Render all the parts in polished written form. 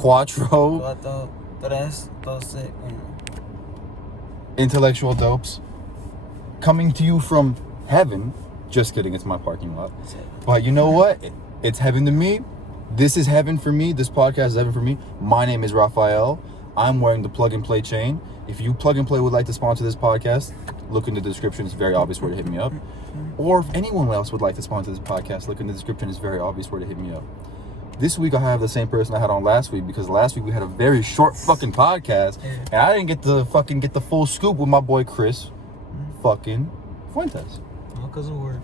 Cuatro, tres, doce, uno. Intellectual dopes. Coming to you from heaven. Just kidding, it's my parking lot. But you know what? It's heaven to me. This is heaven for me. This podcast is heaven for me. My name is Raphael. I'm wearing the Plug and Play chain. If you Plug and Play would like to sponsor this podcast, look in the description. It's very obvious where to hit me up. Or if anyone else would like to sponsor this podcast, look in the description. It's very obvious where to hit me up. This week I have the same person I had on last week because last week we had a very short fucking podcast and I didn't get to fucking get the full scoop with my boy Kris fucking Fuentes. All because of work.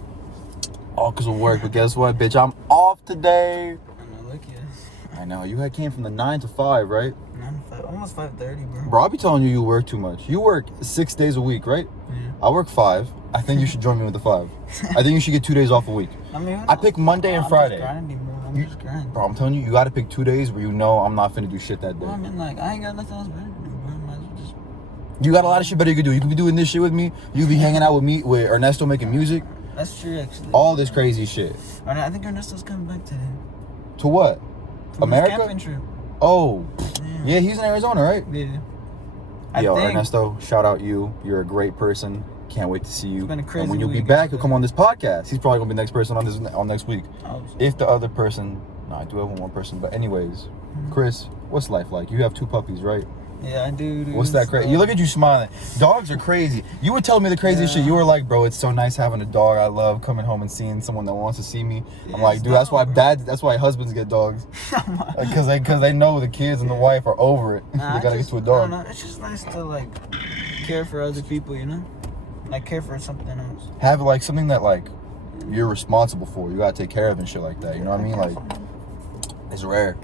All because of work, but guess what, bitch? I'm off today. I know, look, yes. I know. You came from the 9 to 5, right? 9 to 5, almost 5:30, bro. Bro, I'll be telling you work too much. You work 6 days a week, right? Yeah. I work 5. I think you should join me with the 5. I think you should get 2 days off a week. I mean, I pick Monday and Friday. I'm just grinding. Bro, I'm telling you, you got to pick 2 days where you know I'm not finna do shit that day. Well, I mean, like, I ain't got nothing else better to do, bro. Might as well just... You got a lot of shit better you could do. You could be doing this shit with me. You could be hanging out with me, with Ernesto making music. That's true, actually. All this crazy shit. I think Ernesto's coming back today. To what? From America? his camping trip. Oh. Yeah, he's in Arizona, right? Yeah. Yo, Ernesto, shout out you. You're a great person. Can't wait to see you. It's been a crazy and when you'll be week, back, you'll come on this podcast. He's probably gonna be the next person on next week. Oh, If the other person, no, I do have one more person. But anyways, Kris, what's life like? You have 2 puppies, right? yeah, I do. Dude. What's that crazy? You look at you smiling. Dogs are crazy. You were telling me the craziest shit. You were like, bro, it's so nice having a dog. I love coming home and seeing someone that wants to see me. I'm like, dude, that's why husbands get dogs. Because they know the kids and the wife are over it. They gotta get to a dog. I don't know. It's just nice to like care for other people, you know? Like care for something else. Have like something that like you're responsible for. You gotta take care of and shit like that. You know what I mean? Like, it's rare.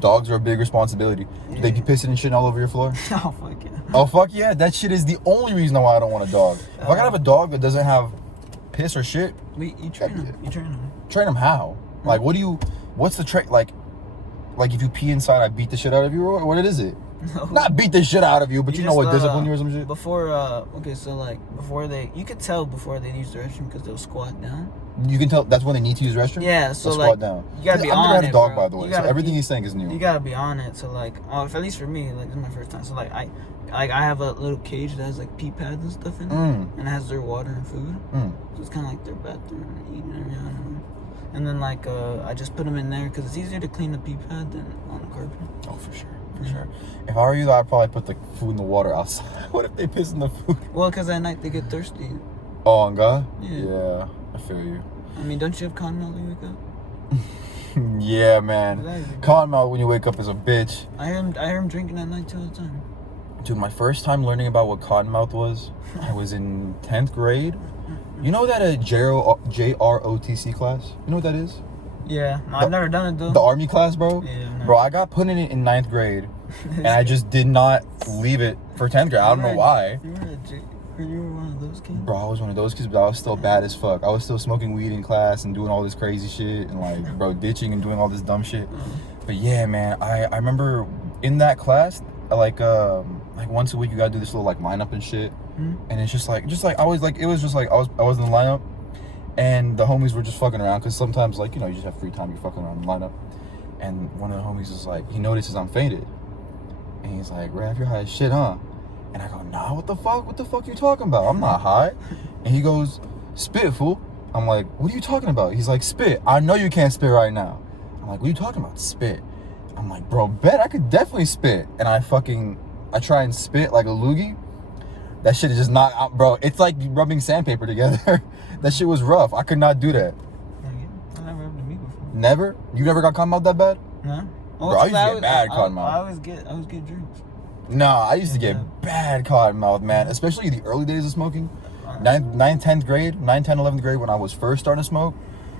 Dogs are a big responsibility. Do they be pissing and shitting all over your floor? Oh, fuck yeah. Oh, fuck yeah. That shit is the only reason why I don't want a dog. If I gotta have a dog that doesn't have piss or shit. You train them. You train them. Train them how? Like, what's the trait? Like if you pee inside, I beat the shit out of you? Or what is it? No. Not beat the shit out of you, but you know what, discipline you or some shit? You could tell before they use the restroom because they'll squat down. You can tell that's when they need to use the restroom? Yeah, so they'll like, squat down. you gotta be on it, I've never had a dog, bro. by the way, so everything he's saying is new. You gotta be on it, so like, at least for me, like, this is my first time, so like, I have a little cage that has like pee pads and stuff in it, and it has their water and food, so it's kind of like their bathroom and eating and everything. And then like, I just put them in there because it's easier to clean the pee pad than on the carpet. Oh, for sure. For sure. If I were you, though, I'd probably put the food in the water outside. What if they piss in the food? Well, because at night they get thirsty. Oh, on God? Yeah. I feel you. I mean, don't you have cottonmouth when you wake up? Yeah, man. Cottonmouth when you wake up is a bitch. I hear him drinking at night too all the time. Dude, my first time learning about what cottonmouth was, I was in 10th grade. You know that a JROTC class? You know what that is? Yeah, no, I've never done it though. The army class, bro? Yeah. Bro, I got put in it in 9th grade, and I just did not leave it for 10th grade. I don't know why. You were one of those kids? Bro, I was one of those kids, but I was still bad as fuck. I was still smoking weed in class and doing all this crazy shit and like, bro, ditching and doing all this dumb shit. But yeah, man, I remember in that class, like once a week you gotta do this little like lineup and shit. And it's just like I was like, it was just like I was in the lineup. And the homies were just fucking around because sometimes, like, you know, you just have free time, you're fucking around the lineup. And one of the homies is like, he notices I'm faded. And he's like, Raph, you're high as shit, huh? And I go, nah, what the fuck? What the fuck you talking about? I'm not high. And he goes, spit, fool. I'm like, what are you talking about? He's like, spit. I know you can't spit right now. I'm like, what are you talking about? Spit. I'm like, bro, bet I could definitely spit. And I try and spit like a loogie. That shit is just not out, bro. It's like rubbing sandpaper together. That shit was rough. I could not do that. I never happened to me before. Never? You never got cottonmouth that bad? No. Bro, I used to get bad cottonmouth. I always get drinks. Nah, I used to get bad cottonmouth, man. Especially the early days of smoking. 9th, 10th grade, 9, 10, 11th grade when I was first starting to smoke.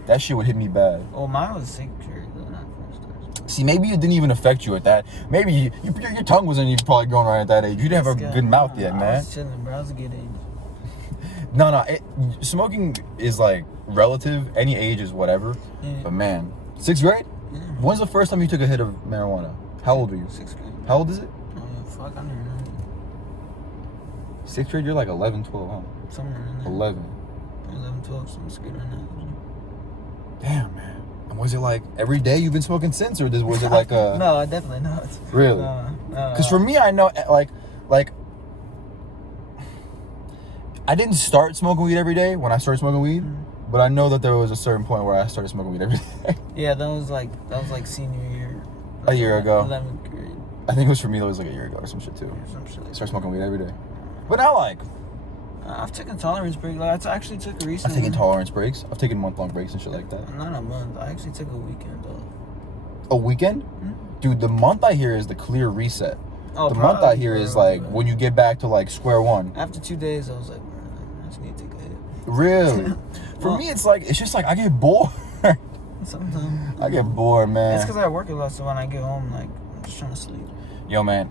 That shit would hit me bad. Oh, mine was 6th grade though, not first started. See, maybe it didn't even affect you at that. Maybe your tongue wasn't even probably growing right at that age. You didn't have a good mouth yet, man. I was chilling, bro. I was a good age. No, smoking is like relative. Any age is whatever. Yeah. But man, 6th grade? Yeah. When's the first time you took a hit of marijuana? How old were you? 6th grade. How old is it? Fuck, I don't even know. 6th grade, you're like 11, 12, huh? Somewhere in there. 11. 11, 12, something good right now. Damn, man. Was it like every day you've been smoking since, or was it like a... No, definitely not. Really? Because for me, I know, like, I didn't start smoking weed every day when I started smoking weed, but I know that there was a certain point where I started smoking weed every day. Yeah, that was like senior year. A year ago. 11th grade. I think it was for me, that was like a year ago or some shit too. Some shit like Start smoking weed every day. But now, like... I've taken tolerance breaks. Like, I actually took a recent. I've taken tolerance breaks. I've taken month-long breaks and shit like that. Not a month. I actually took a weekend off. A weekend? Mm-hmm. Dude, the month I hear is the clear reset. Oh, the month I hear is like when you get back to like square one. After 2 days, I was like, I just need to take a hit. Really? For me, it's just like I get bored. Sometimes. I get bored, man. It's because I work a lot, so when I get home, like, I'm just trying to sleep. Yo, man,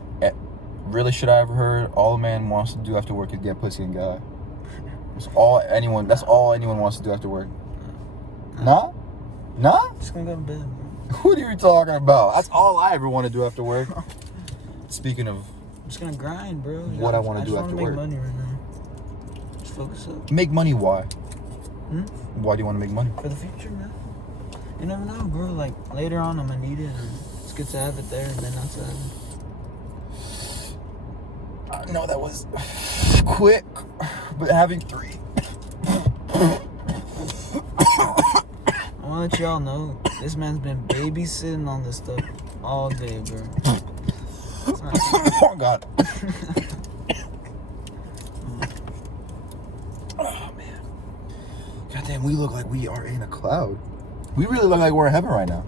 really shit I ever heard, all a man wants to do after work is get pussy and guy. That's all anyone wants to do after work. Nah? Just gonna go to bed. What are you talking about? That's all I ever want to do after work. Speaking of... I'm just gonna grind, bro. What I want to do after work. I just want to make money right now. Just focus up. Make money, why? Why do you want to make money? For the future, man. You never know, bro. Like, later on, I'm gonna need it, and it's good to have it there and then not to have it. No, that was quick, but having 3. I want to let y'all know, this man's been babysitting on this stuff all day, bro. Oh, God. Oh, man. Goddamn, we look like we are in a cloud. We really look like we're in heaven right now.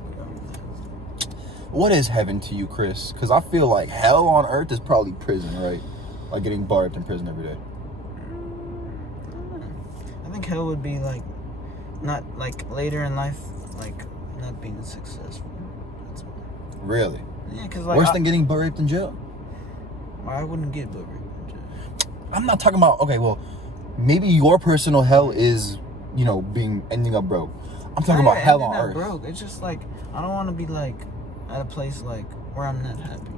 What is heaven to you, Chris? Because I feel like hell on earth is probably prison, right? Like getting barred in prison every day. I think hell would be like, not like later in life, like not being successful. That's really? Yeah, because like worse than getting butt raped in jail. I wouldn't get butt raped in jail. I'm not talking about. Okay, well, maybe your personal hell is, ending up broke. I'm talking about hell on earth. Broke. It's just like I don't want to be like at a place like where I'm not happy.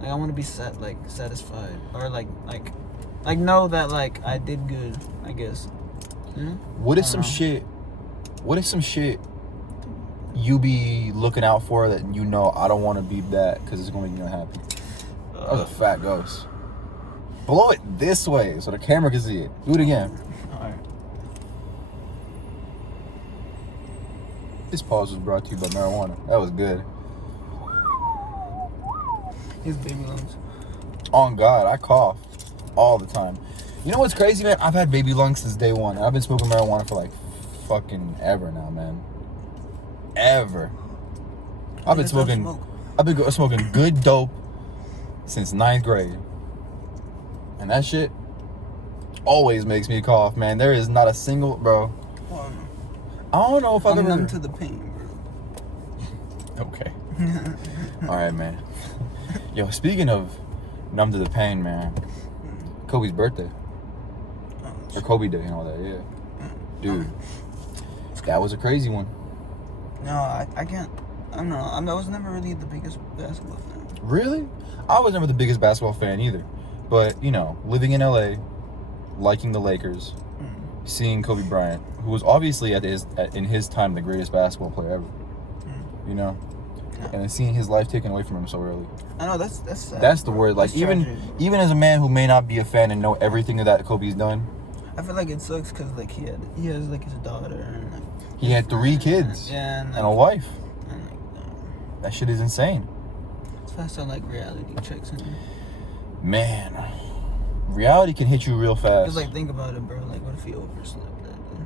Like I want to be satisfied, or like know that like I did good, I guess. What is some shit you be looking out for that I don't want to be that because it's going to make me unhappy? That was a fat ghost. Blow it this way so the camera can see it. Do it again. All right. This pause was brought to you by marijuana. That was good. His baby lungs. On God, I cough all the time. You know what's crazy, man? I've had baby lungs since day one. I've been smoking marijuana for like fucking ever now, man. Ever. I've been smoking good dope since 9th grade. And that shit always makes me cough, man. There is not a single, bro. I don't know if I've ever... numb to the pain, bro. Okay. All right, man. Yo, speaking of numb to the pain, man. Kobe's birthday. Or Kobe Day and all that, yeah. Dude. That was a crazy one. No, I can't. I don't know. I was never really the biggest basketball fan. Really? I was never the biggest basketball fan either. But, living in LA, liking the Lakers, seeing Kobe Bryant, who was obviously in his time the greatest basketball player ever. Yeah. And then seeing his life taken away from him so early. I know, that's sad. That's the word. Like, even as a man who may not be a fan and know everything that Kobe's done, I feel like it sucks because like he has like his daughter and like he had 3 kids and a wife. And, like, that shit is insane. It's fast on like reality checks in. Man, reality can hit you real fast. Because like think about it, bro. Like what if he overslept that day?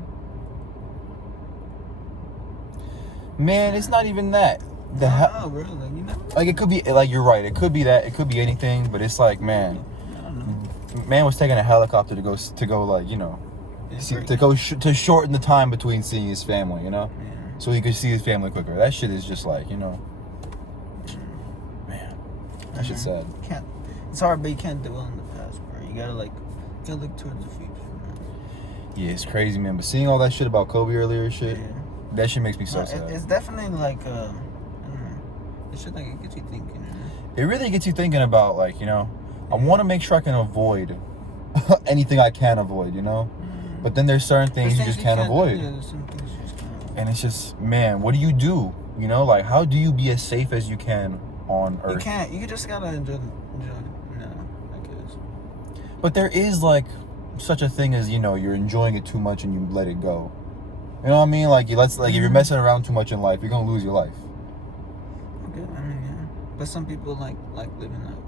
Man, it's not even that. Bro. Like it could be like you're right. It could be that. It could be anything. But it's like, man, man was taking a helicopter to go like to shorten the time between seeing his family, so he could see his family quicker. That shit is just like, man, that shit's sad. It's hard, but you can't dwell in the past, bro. You gotta look towards the future, man. Yeah, it's crazy, man. But seeing all that shit about Kobe earlier, that shit makes me so sad. It's definitely like I don't know. It's shit like it gets you thinking. It really gets you thinking about like, I want to make sure I can avoid anything I can avoid, But then there's certain things you just can't avoid. Yeah, there's some things you just can't avoid. And it's just, man, what do you do? You know, like, how do you be as safe as you can on Earth? You can't. You just gotta enjoy. No, I guess. But there is like such a thing as, you know, you're enjoying it too much and you let it go. You know what I mean? Like, if you're messing around too much in life, you're gonna lose your life. Okay, I mean, yeah. But some people like living that.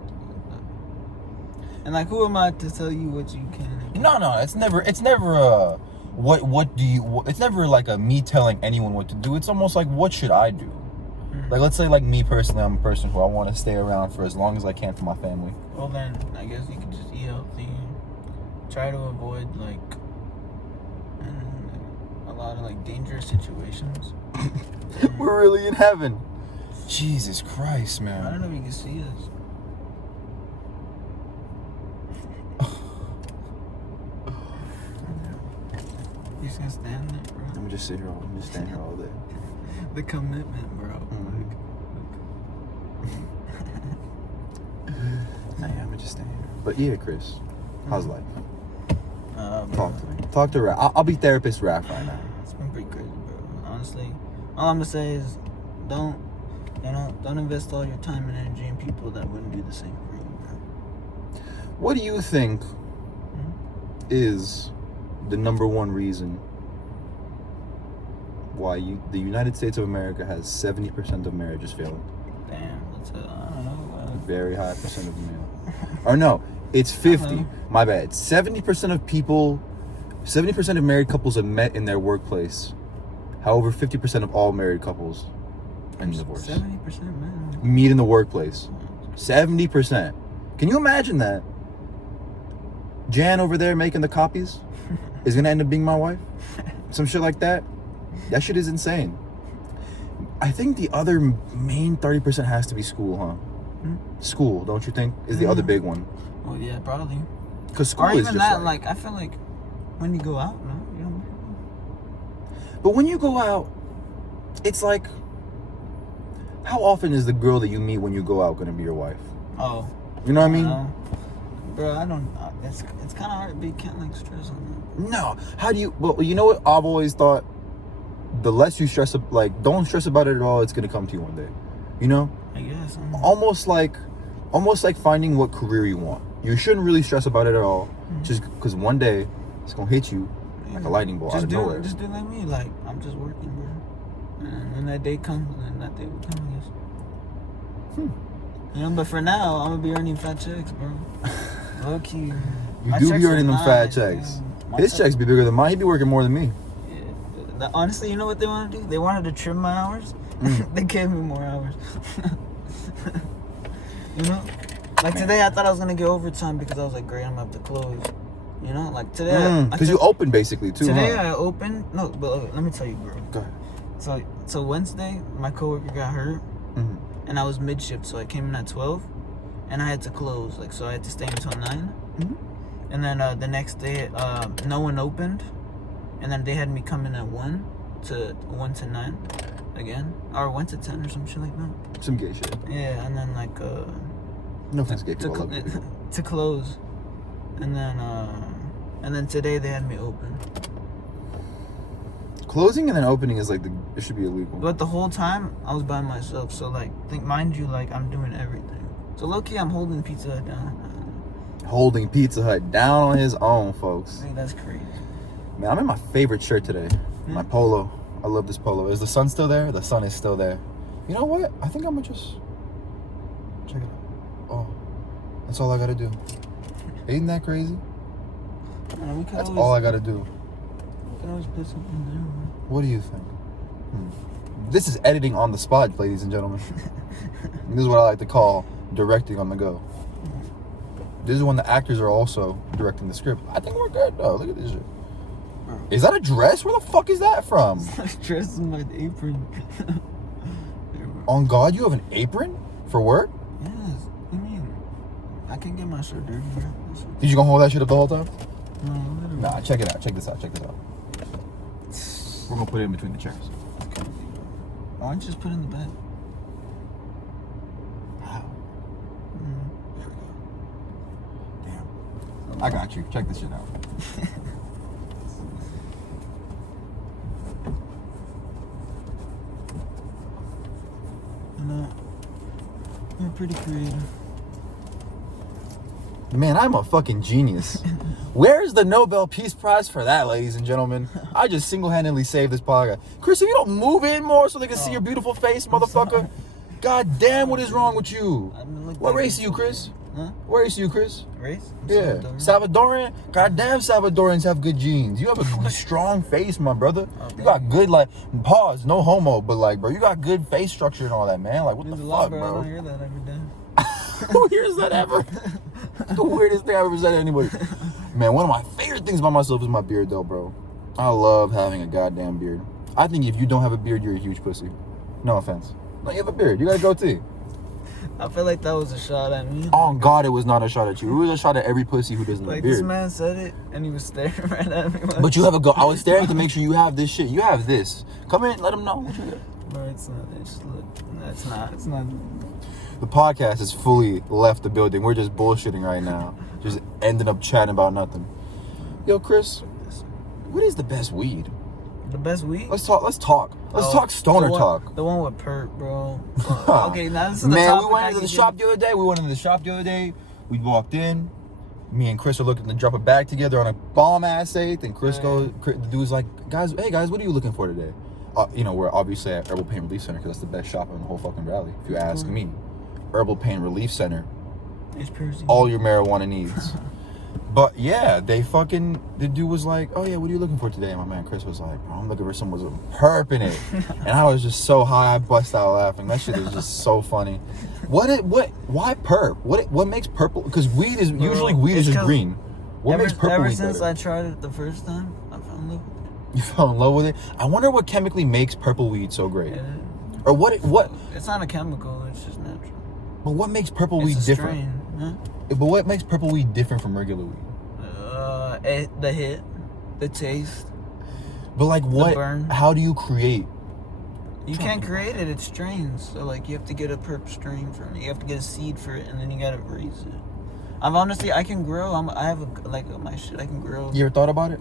And like, who am I to tell you what you can and can't? No, it's never it's never like a me telling anyone what to do. It's almost like, what should I do? Like, let's say, like, me personally, I'm a person who I want to stay around for as long as I can for my family. Well, then I guess you could just eat healthy, try to avoid like a lot of like dangerous situations. We're really in heaven. Jesus Christ, man. I don't know if you can see us. You just gonna stand there, bro? I'm just stand here all day. The commitment, bro. Nah, yeah, I'm gonna just stand here. But yeah, Chris, how's life? Talk to me. Talk to Raph. I'll be therapist Raph right now. It's been pretty crazy, bro. Honestly, all I'm gonna say is don't invest all your time and energy in people that wouldn't do the same for you, bro. What do you think is the number one reason why the United States of America has 70% of marriages failing? Damn, I don't know. Very high percent of male. Or no, it's 50. My bad. 70% of people, 70% of married couples have met in their workplace. However, 50% of all married couples end in divorce. 70%, man. Meet in the workplace. 70%. Can you imagine that? Jan over there making the copies is gonna end up being my wife? Some shit like that? That shit is insane. I think the other main 30% has to be school, huh? School, don't you think, is the other big one? Well, yeah, probably. Because school is just like, I feel like when you go out, no, you don't. But when you go out, it's like, how often is the girl that you meet when you go out gonna be your wife? Oh. You know what I mean? Bro, I don't. It's kind of hard, but you can't like stress on that. No. How do you? Well, you know what I've always thought. The less you stress, like, don't stress about it at all. It's gonna come to you one day. You know? I guess. Almost like finding what career you want. You shouldn't really stress about it at all, just because one day it's gonna hit you like a lightning bolt out of nowhere. Just do like me. Like, I'm just working, bro. And when that day comes, then that day will come, I guess. You know, but for now, I'm gonna be earning fat checks, bro. Low key. You do be earning them fat checks. His checks be bigger than mine. He be working more than me. Yeah. Honestly, you know what they want to do? They wanted to trim my hours. They gave me more hours. You know? Like today, I thought I was gonna get overtime because I was like, great, I'm gonna have to close. You know? Like today. Because you open basically too. Today I opened. No, but let me tell you, bro. Go ahead. So Wednesday, my coworker got hurt, and I was mid shift, so I came in at 12, and I had to close. Like, so I had to stay until 9. And then the next day, no one opened, and then they had me come in at 1 to 9 again, or 1 to 10 or some shit like that. Some gay shit. Yeah, and then like no offense, gay people. To close, and then today they had me open. Closing and then opening is like it should be illegal. But the whole time I was by myself, so like mind you, like I'm doing everything. So low key I'm holding Pizza Hut down. Holding Pizza Hut down on his own, folks. Hey, that's crazy. Man, I'm in my favorite shirt today. My polo. I love this polo. Is the sun still there? The sun is still there. You know what? I think I'm gonna just check it out. Oh, that's all I gotta do. Ain't that crazy? That's all I gotta do. We can always put something there. What do you think? This is editing on the spot, ladies and gentlemen. This is what I like to call directing on the go. This is when the actors are also directing the script. I think we're good though. Look at this shit. Is that a dress? Where the fuck is that from? Dress is my apron. On God, you have an apron for work? Yes. I mean, I can get my shirt dirty. You gonna hold that shit up the whole time? No, literally. Nah, check it out. Check this out. We're gonna put it in between the chairs. Okay. Why don't you just put it in the bed? How? There we go. Damn. I got you. Check this shit out. pretty creative. Man, I'm a fucking genius. Where's the Nobel Peace Prize for that, ladies and gentlemen? I just single-handedly saved this podcast. Chris, if you don't move in more so they can see your beautiful face, motherfucker. God damn, what is wrong with you? What race are you, Chris? Huh? What race are you, Chris? Race? Yeah. Salvadorian? Goddamn, Salvadorians have good genes. You have a strong face, my brother. You got good, like, pause, no homo, but, like, bro, you got good face structure and all that, man. Like, what the fuck, bro? I don't hear that every day. Who hears that ever? The weirdest thing I've ever said to anybody. Man, one of my favorite things about myself is my beard, though, bro. I love having a goddamn beard. I think if you don't have a beard, you're a huge pussy. No offense. No, you have a beard. You got a goatee. I feel like that was a shot at me. Oh, God, it was not a shot at you. It was a shot at every pussy who doesn't have a beard. Like, this man said it, and he was staring right at me. But you have a go. I was staring to make sure you have this shit. You have this. Come in, let them know what you got. Bro, it's not. It's not. It's not. The podcast has fully left the building. We're just bullshitting right now. Just ending up chatting about nothing. Yo, Chris, what is the best weed? The best weed? Let's talk. Let's talk stoner talk. The one with perp, bro. Okay, now this is the Man, topic we went into the shop the other day. We walked in. Me and Chris are looking to drop a bag together on a bomb ass eighth. And Chris goes, the dude's like, hey guys, what are you looking for today? We're obviously at Herbal Pain Relief Center because that's the best shop in the whole fucking valley, if you ask me. Herbal Pain Relief Center. All your marijuana needs. But yeah, the dude was like, oh yeah, what are you looking for today? And my man Chris was like, I'm looking for someone with perp in it. And I was just so high, I bust out laughing. That shit is just so funny. Why perp? What makes purple? Because weed is just green. What makes purple ever weed since better? I tried it the first time, I fell in love with it. You fell in love with it? I wonder what chemically makes purple weed so great. Yeah. Or what? It's not a chemical, it's just natural. But what makes purple weed different? Huh? But what makes purple weed different from regular weed? The hit, the taste. But like what? The burn. How do you create? You can't create it. It's strains. So like you have to get a perp strain from it. You have to get a seed for it, and then you gotta raise it. I can grow. I have my shit. I can grow. You ever thought about it?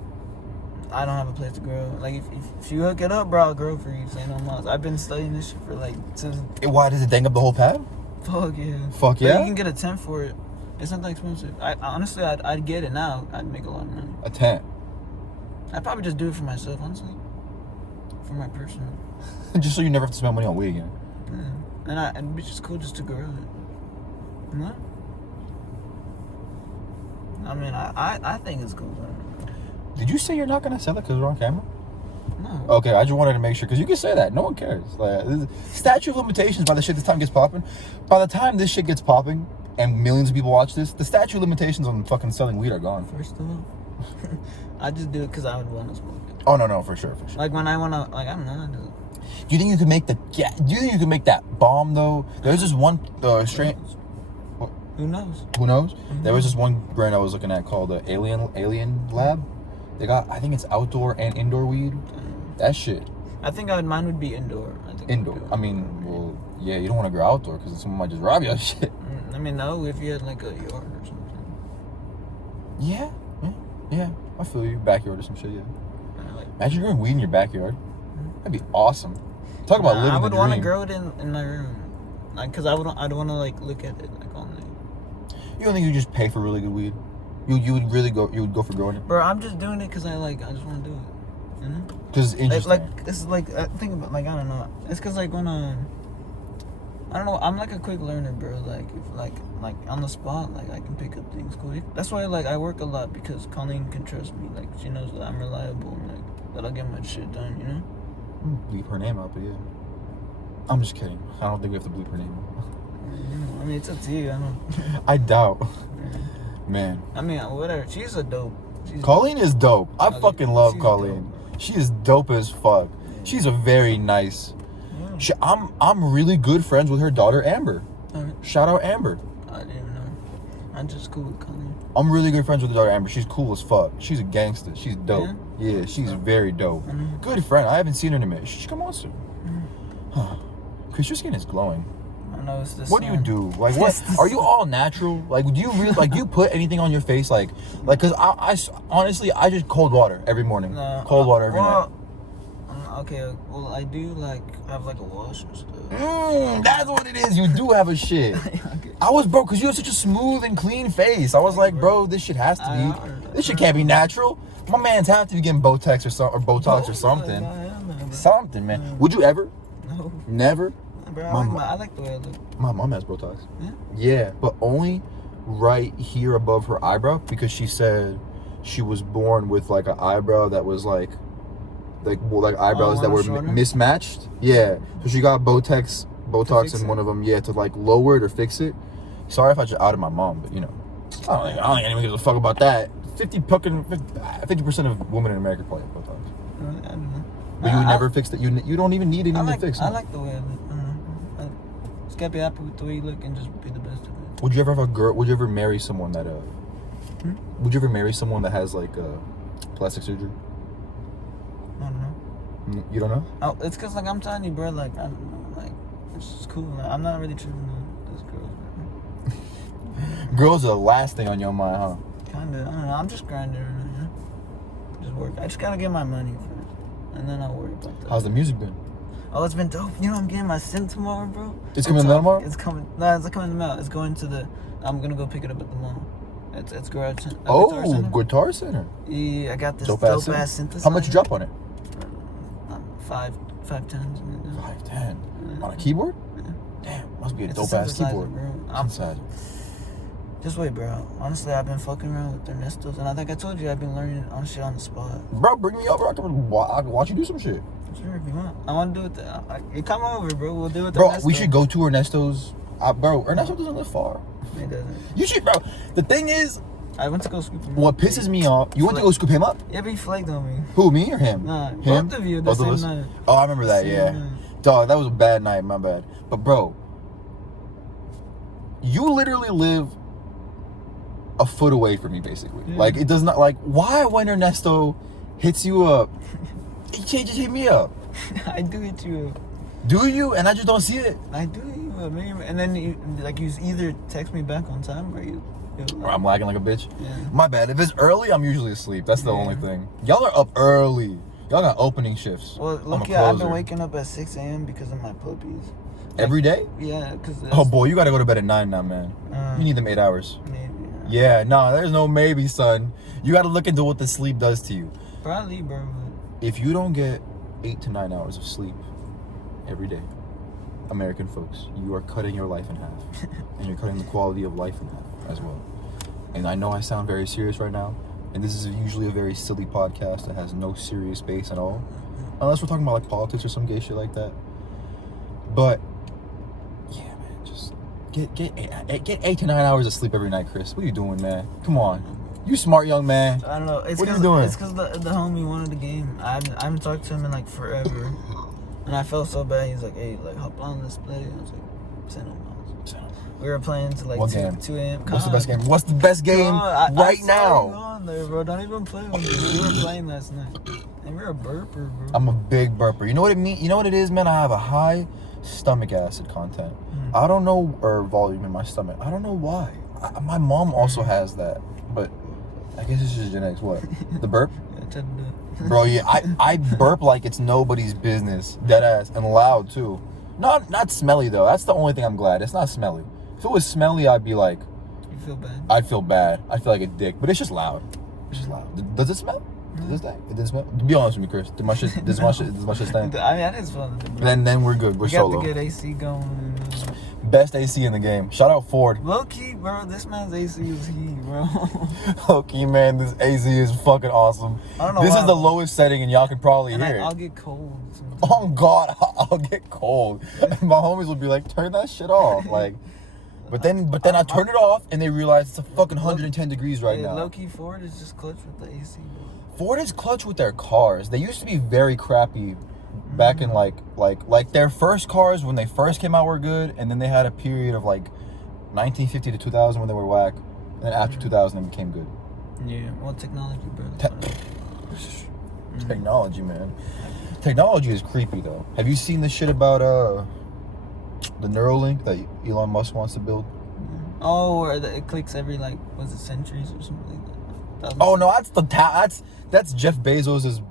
I don't have a place to grow. Like if you hook it up, bro, I'll grow for you. Say no more. I've been studying this shit for like since. Why does it dang up the whole pad? Fuck yeah. Fuck yeah. But you can get a tent for it. It's not that expensive. I'd get it now. I'd make a lot of money. A tent. I'd probably just do it for myself, honestly. For my personal. Just so you never have to spend money on weed again. Yeah. And it'd be just cool just to grow it. What? I mean, I think it's cool. Did you say you're not gonna sell it because we're on camera? No. Okay, I just wanted to make sure because you can say that. No one cares. Like, statute of limitations by the shit this time gets popping. By the time this shit gets popping and millions of people watch this, the statute of limitations on fucking selling weed are gone. First of all, I just do it because I would want to smoke it. Oh no, for sure. Like when I want to, like I don't know. Do you think you can make that bomb though? There's this one strain. Who knows? Who knows? Mm-hmm. There was this one brand I was looking at called Alien Lab. They got, I think it's outdoor and indoor weed. That shit. I think mine would be indoor. Indoor. I mean, well, yeah, you don't want to go outdoor because someone might just rob you of shit. I mean, no, if you had like a yard or something. Yeah. I feel you. Backyard or some shit, yeah. Imagine growing weed in your backyard. That'd be awesome. Talk about living the dream. I would want to grow it in my room. Like, because I'd want to like look at it like all night. You don't think you just pay for really good weed? You would go for growing it? Bro, I'm just doing it because I just want to do it. You know? Because it's interesting. Like this is like think about like I don't know. It's because like when I don't know. I'm like a quick learner, bro. Like if like on the spot, like I can pick up things cool. That's why like I work a lot because Colleen can trust me. Like she knows that I'm reliable and like that I'll get my shit done. You know? Bleep her name out, but yeah. I'm just kidding. I don't think we have to bleep her name out. I mean, it's up to you. I don't. I doubt. Man. I mean, whatever. She's a dope. Colleen is dope. I fucking love Colleen. Dope. She is dope as fuck. She's a very nice. Yeah. I'm really good friends with her daughter Amber. Right. Shout out Amber. I didn't even know. I'm just cool with Colleen. I'm really good friends with her daughter Amber. She's cool as fuck. She's a gangster. She's dope. Yeah, she's very dope. Mm-hmm. Good friend. I haven't seen her in a minute. She should come on soon. Mm-hmm. Chris, your skin is glowing. No, it's the what sun. Do you do? Like, what are you all natural? Like, do you really like? Do you put anything on your face? Like, cause I honestly, I just cold water every morning. Cold water every night. Okay, well, I do like have like a wash and stuff. That's what it is. You do have a shit. I was broke because you have such a smooth and clean face. I was like, bro, this shit has to be. This shit can't be natural. My man's have to be getting Botox or something. Something, man. Would you ever? No. Never? Bro, I like the way I look. My mom has Botox. Yeah? Yeah, but only right here above her eyebrow because she said she was born with like an eyebrow that was like eyebrows that were mismatched. Yeah, so she got Botox in one of them. Yeah, to like lower it or fix it. Sorry if I just outed my mom, but you know, I don't think anyone gives a fuck about that. 50% of women in America probably have Botox. I don't know. But you would never fix it. You don't even need anything to fix it. I like the way I look. I don't know. Just gotta be happy with the way you look and just be the best of it. Would you ever have a girl? Would you ever marry someone that Would you ever marry someone that has like plastic surgery? I don't know. You don't know? Oh, it's cause like I'm telling you, bro. Like I don't know. Like it's just cool. Like, I'm not really tripping on this girl. Girls are the last thing on your mind, huh? Kinda. I don't know. I'm just grinding right now. You know? Just work. I just gotta get my money first, and then I'll worry about that. How's the music been? Oh, it's been dope. You know, I'm getting my synth tomorrow, bro. It's coming tomorrow? It's coming. No, it's coming tomorrow. It's going to the. I'm gonna go pick it up at the mall. It's garage. Guitar Center. Yeah, I got this dope ass synthesizer. How much you drop on it? 5 tens. 510 on a keyboard? Yeah. Damn, must be a dope ass keyboard, bro. Just wait, bro. Honestly, I've been fucking around with Ernesto's, and I think I told you I've been learning on shit on the spot. Bro, bring me over. I can watch you do some shit. Sure, if you want. I want to do it. You come over, bro. We'll do it. Bro, we should go to Ernesto's. Bro, Ernesto doesn't live far. It doesn't. You should, bro. The thing is, I went to go scoop him up. What pisses me off, you went to go scoop him up? Yeah, but he flaked on me. Who, me or him? Nah, him? both of you. Both of us? Night. Oh, I remember that, yeah. Night. Dog, that was a bad night, my bad. But bro, you literally live a foot away from me, basically. Yeah. Like, it does not, like, why when Ernesto hits you up, he can't just hit me up? I do hit you up. Do you? And I just don't see it. I do hit you up, man. And then, you either text me back on time or or I'm lagging like a bitch. Yeah. My bad. If it's early, I'm usually asleep. That's the only thing. Y'all are up early. Y'all got opening shifts. Well, look, I've been waking up at 6 a.m. because of my puppies. Every day? Yeah, because... Oh, boy, you got to go to bed at 9 now, man. You need them 8 hours. Maybe, yeah. Nah, there's no maybe, son. You got to look into what the sleep does to you. Probably, bro. If you don't get 8 to 9 hours of sleep every day, American folks, you are cutting your life in half. And you're cutting the quality of life in half as well. And I know I sound very serious right now, and this is usually a very silly podcast that has no serious base at all, unless we're talking about like politics or some gay shit like that. But yeah, man, just get 8 to 9 hours of sleep every night, Kris. What are you doing, man? Come on, you smart young man. I don't know. What are you doing? It's because the homie wanted the game. I haven't talked to him in like forever, and I felt so bad. He's like, "Hey, like hop on this play." I was like, "Send him." We were playing to like 2 a.m. What's the best game? What's the best game right now? Go on there, bro. Don't even play with me. We were playing last night. And you're a burper, bro. I'm a big burper. You know what it mean? You know what it is, man? I have a high stomach acid content. I don't know, or volume in my stomach. I don't know why. My mom also has that, but I guess it's just genetics. What? The burp? Yeah, bro, yeah, I burp like it's nobody's business. Dead ass. And loud, too. Not smelly, though. That's the only thing I'm glad. It's not smelly. If it was smelly, I'd be like... You feel bad? I'd feel bad. I'd feel like a dick. But it's just loud. It's just loud. Does it smell? Does this thing? It didn't smell? Be honest with me, Kris. Does my shit stink? I mean, that is fun. Then we're good. We're solo. We got the good AC going. Best AC in the game. Shout out Ford. Low key, bro. This man's AC is heat, bro. Low key, man. This AC is fucking awesome. I don't know this is the lowest setting, and y'all can probably hear it. I'll get cold sometimes. Oh, God. I'll get cold. My homies will be like, turn that shit off. Like... But then I turn it off, and they realize it's a fucking 110 degrees right now. Low-key Ford is just clutch with the AC, bro. Ford is clutch with their cars. They used to be very crappy back in like their first cars when they first came out were good, and then they had a period of like 1950 to 2000 when they were whack, and then after 2000 they became good. Yeah, well, technology, bro. Technology, man. Technology is creepy though. Have you seen the shit about the Neuralink that Elon Musk wants to build? Oh, or it clicks every like, was it centuries or something like that? Oh no, that's Jeff Bezos's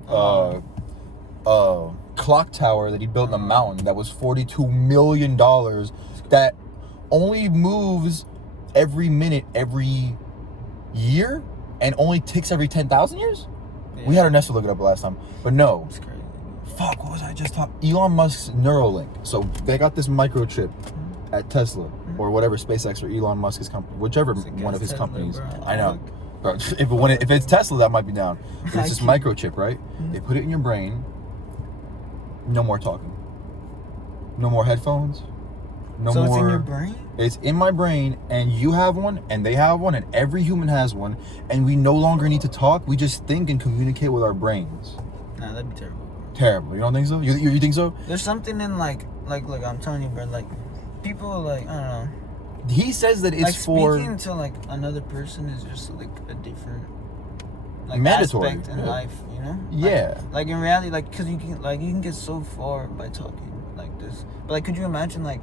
clock tower that he built in a mountain that was $42 million that only moves every minute, every year, and only ticks every 10,000 years? Yeah. We had Ernesto look it up last time. But no. It's crazy. Fuck, what was I just talking? Elon Musk's Neuralink. So they got this microchip at Tesla or whatever, SpaceX or Elon Musk's company, whichever one of his companies. Bro. I know. Bro, if it's Tesla, that might be down. But it's this microchip, right? They put it in your brain. No more talking. No more headphones. No more. So it's in your brain? It's in my brain, and you have one, and they have one, and every human has one, and we no longer need to talk. We just think and communicate with our brains. Nah, that'd be terrible. Terrible. You don't think so? You think so? There's something in like I'm telling you, bro. Like people, like I don't know. He says that it's like for speaking to like another person is just like a different like mandatory aspect in life, you know? Yeah. Like in reality, like because you can get so far by talking like this. But like, could you imagine like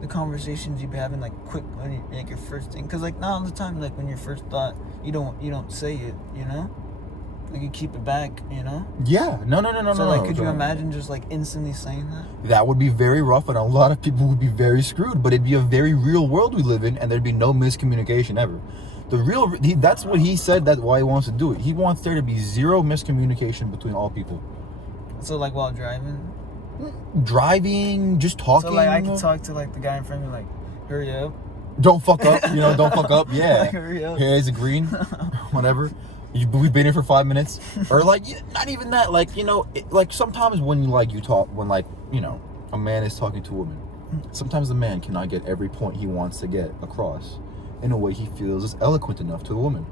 the conversations you'd be having like quick when you like your first thing? Because like not all the time, like when your first thought, you don't say it, you know? Like you keep it back, you know? Yeah. No. So like, could you imagine just like instantly saying that? That would be very rough, and a lot of people would be very screwed. But it'd be a very real world we live in, and there'd be no miscommunication ever. That's what he said. That's why he wants to do it. He wants there to be zero miscommunication between all people. So like while driving, just talking. So like I can talk to like the guy in front of me, like, hurry up. Don't fuck up. Don't fuck up. Yeah. Like, hurry up. Here's a green. Whatever. We've been here for 5 minutes, or like not even that. Like like sometimes when you talk, when a man is talking to a woman, sometimes the man cannot get every point he wants to get across in a way he feels is eloquent enough to the woman.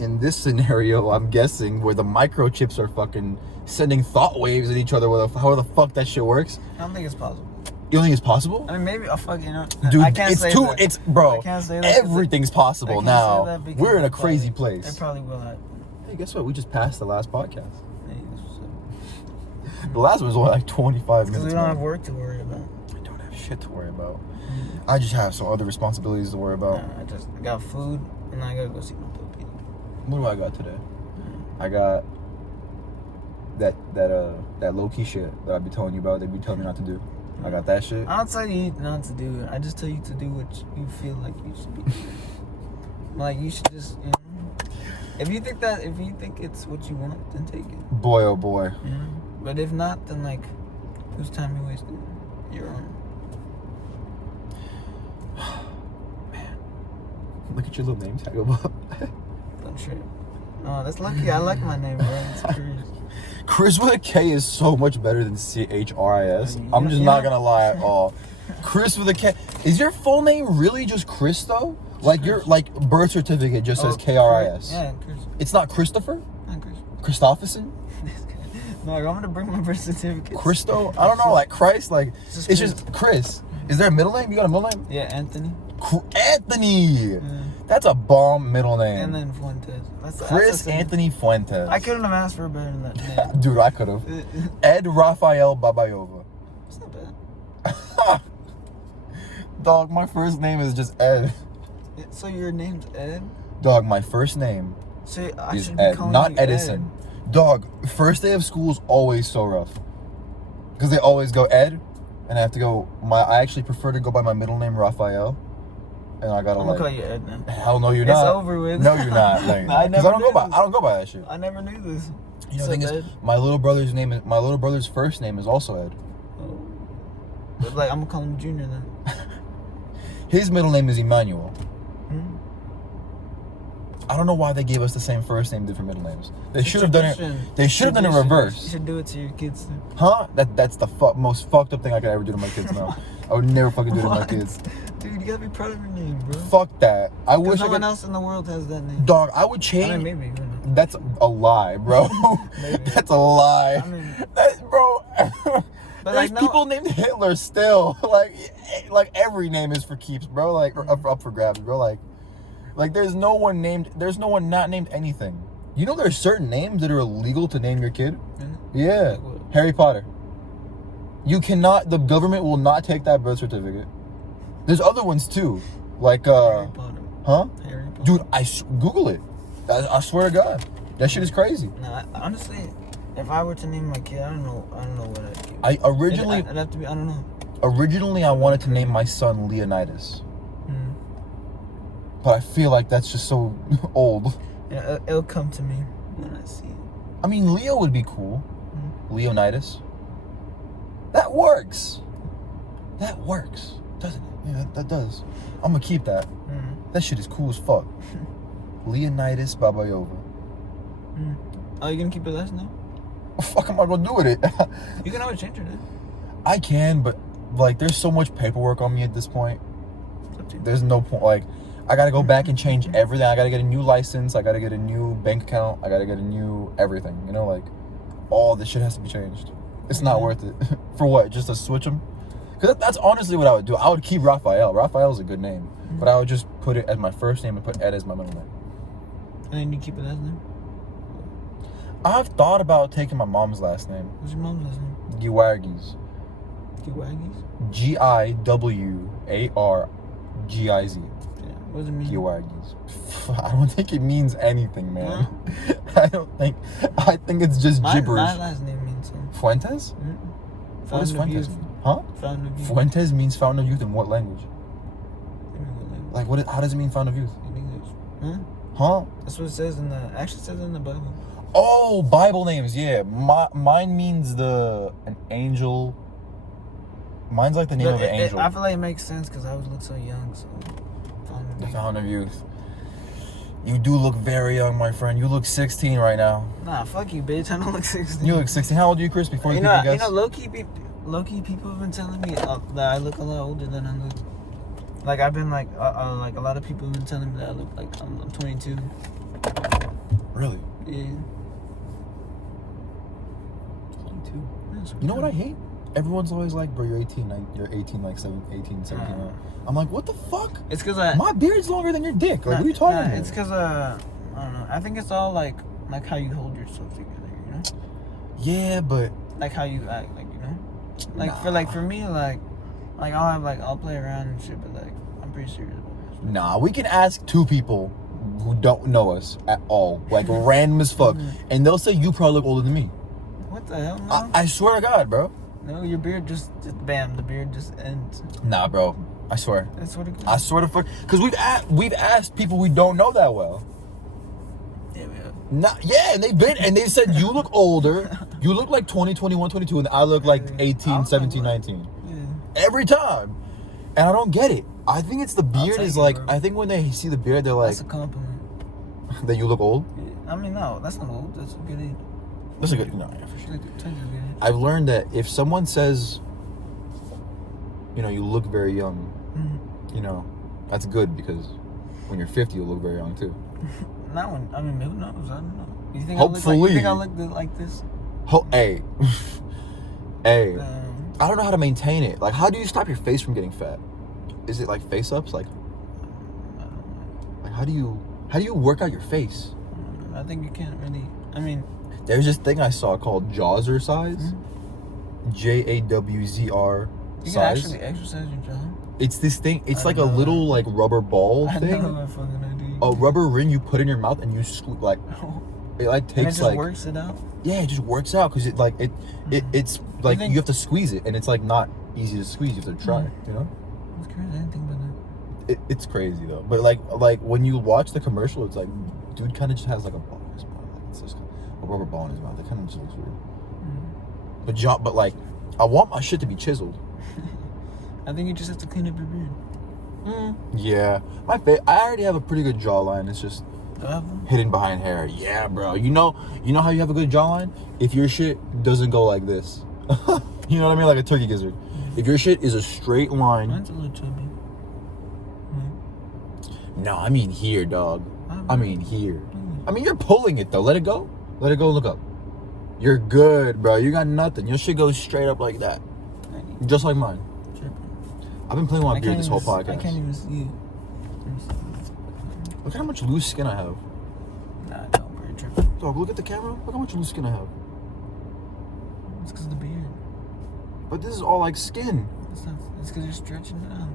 In this scenario, I'm guessing where the microchips are fucking sending thought waves at each other, how the fuck that shit works. I don't think it's possible. You don't think it's possible? I mean, maybe I'll fuck Dude, I can't say that. It's bro. I can't say that everything's possible now. We're in a crazy place. It probably will happen. Hey, guess what? We just passed the last podcast. The last one was only like 25 minutes. Because we don't have work to worry about. I don't have shit to worry about. I just have some other responsibilities to worry about. I got food, and I gotta go see my puppy. What do I got today? I got that low key shit that I be telling you about. They be telling me not to do. I got that shit. I don't tell you not to do it. I just tell you to do what you feel like you should be doing. Like you should just, if you think it's what you want, then take it. Boy, oh boy. But if not, then like, whose time you wasting? Your own. Man, look at your little name tag up. I'm sure. Oh, that's lucky. I like my name, bro. It's crazy. Kris with a K is so much better than Chris. I'm just not gonna lie at all. Kris with a K. Is your full name really just Kris though? Like your birth certificate just says Kris. Yeah, Kris. It's not Christopher? Not Kris. Christopherson? No, I'm gonna bring my birth certificate. Christo? I don't know, like Christ, like it's just Kris. Is there a middle name? You got a middle name? Yeah, Anthony. Anthony. Yeah. That's a bomb middle name. And then Fuentes. Kris Anthony Fuentes. I couldn't have asked for a better than that name. Dude, I could have. Ed Raphael Babayova. It's not bad. Dog, my first name is just Ed. So your name's Ed? Dog, my first name is Ed, not Edison. Ed. Dog, first day of school is always so rough. Because they always go Ed, and I have to go, I actually prefer to go by my middle name, Raphael. And I gotta I'm gonna call you Ed now. Hell no, you're not. It's over with. No, you're not. I don't go by that shit. I never knew this. You know, the thing is, my little brother's first name is also Ed. Oh. But like, I'm gonna call him Junior then. His middle name is Emmanuel. I don't know why they gave us the same first name, different middle names. They should have done it. They should have done it reverse. You should do it to your kids too. Huh? That's the most fucked up thing I could ever do to my kids now. I would never fucking do it to my kids. Dude, you gotta be proud of your name, bro. Fuck that. I wish no one else in the world has that name. Dog, I would change. I mean, maybe. That's a lie, bro. That's a lie. I mean, bro. But there's people named Hitler still. Like every name is for keeps, bro. Like up for grabs, bro. Like there's no one not named anything. You know there's certain names that are illegal to name your kid? Yeah. Like Harry Potter. You cannot, the government will not take that birth certificate. There's other ones too. Like Harry Potter. Huh? Harry Potter. Dude, Google it. I swear to God. That shit is crazy. No, honestly, If I were to name my kid, I don't know what I'd give. I'd have to be. I don't know. Originally, I wanted to name my son Leonidas, but I feel like that's just so old. Yeah, it'll come to me when I see it. I mean, Leo would be cool. Leonidas. That works. That works, doesn't it? Yeah, that does. I'm gonna keep that. That shit is cool as fuck. Leonidas Babayova. Oh, you gonna keep your last name? What the fuck am I gonna do with it? You can always change your name. I can, but like, there's so much paperwork on me at this point. There's no point. Like, I gotta go back and change everything. I gotta get a new license. I gotta get a new bank account. I gotta get a new everything. You know, like, all this shit has to be changed. It's not worth it. For what? Just to switch them? Because that's honestly what I would do. I would keep Raphael. Raphael's a good name. But I would just put it as my first name and put Ed as my middle name. And then you keep your last name? I've thought about taking my mom's last name. What's your mom's last name? Giwargiz. Giwargiz? Giwargiz. Yeah. What does it mean? Giwargiz. I don't think it means anything, man. No? I think it's just gibberish. My last name means something. Fuentes? What does Fuentes mean? Huh? Fountain of Youth. Fuentes means fountain of youth in what language? Like, how does it mean fountain of youth? In English. Huh? Huh? That's what it says in the. Actually, it says in the Bible. Oh, Bible names, yeah. Mine means an angel. Mine's like the name of an angel. I feel like it makes sense because I always look so young. So, the fountain of youth. You do look very young, my friend. You look 16 right now. Nah, fuck you, bitch. I don't look 16. You look 16. How old are you, Chris? Before you know, guess. low-key people have been telling me that I look a lot older than I look. Like, I've been like a lot of people have been telling me that I look like I'm 22. Really? Yeah. 22. You know what I hate? Everyone's always like, bro, you're 18, like 18, 17. I'm like, what the fuck? It's because my beard's longer than your dick. Like, what are you talking about? It's because I don't know. I think it's all like how you hold yourself together, you know? Yeah, but like how you act, like, you know? Like for me, I'll play around and shit, but like I'm pretty serious about this. Nah, we can ask two people who don't know us at all, like random as fuck, and they'll say you probably look older than me. What the hell? No? I swear to God, bro. No, your beard just bam, the beard just ends. Nah, bro. I swear. I swear to God. I swear to fuck. Because we've asked people we don't know that well. Yeah, we have. And they've said you look older. You look like 20, 21, 22, and I look like 18, 17, 19. Yeah. Every time. And I don't get it. I think it's the beard is like, bro. I think when they see the beard, they're like... That's a compliment. That you look old? Yeah. I mean, no, that's not old. That's a good age. That's a good... No, yeah, for sure. Like, I've learned that if someone says, you know, you look very young, you know, that's good because when you're 50, you'll look very young too. Not when, I mean, who knows? I don't know. You think Hopefully. I look like this? Hey. Hey. I don't know how to maintain it. Like, how do you stop your face from getting fat? Is it like face ups? Like how do you work out your face? I think you can't really. I mean, there's this thing I saw called Jawzrsize. JAWZR. You can actually exercise your jaw. It's this thing. It's like a little like rubber ball thing. I don't know fucking idea. A rubber ring you put in your mouth and you squeeze like. It like takes and it just like. works it out. Yeah, it just works out because it's like you have to squeeze it and it's like not easy to squeeze. You have to try. You know. That's crazy. I didn't think about that. It's crazy though. But like when you watch the commercial, it's like dude kind of just has like a ball in his mouth. Like it's just a rubber ball in his mouth. It kind of just looks weird. But like I want my shit to be chiseled. I think you just have to clean up your beard. Yeah, my face. I already have a pretty good jawline. It's just hidden behind hair. Yeah, bro. You know how you have a good jawline? If your shit doesn't go like this. You know what I mean? Like a turkey gizzard. If your shit is a straight line. Mine's a little chubby. No, I mean here, dog. I mean here. I mean, you're pulling it though. Let it go. Let it go. Look up. You're good, bro. You got nothing. Your shit goes straight up like that. Just like mine. I've been playing with my beard this whole podcast. I can't even see it. Look at how much loose skin I have. Nah, don't worry, tripping. Dog, look at the camera. Look how much loose skin I have. It's because of the beard. But this is all like skin. It's because you're stretching it out.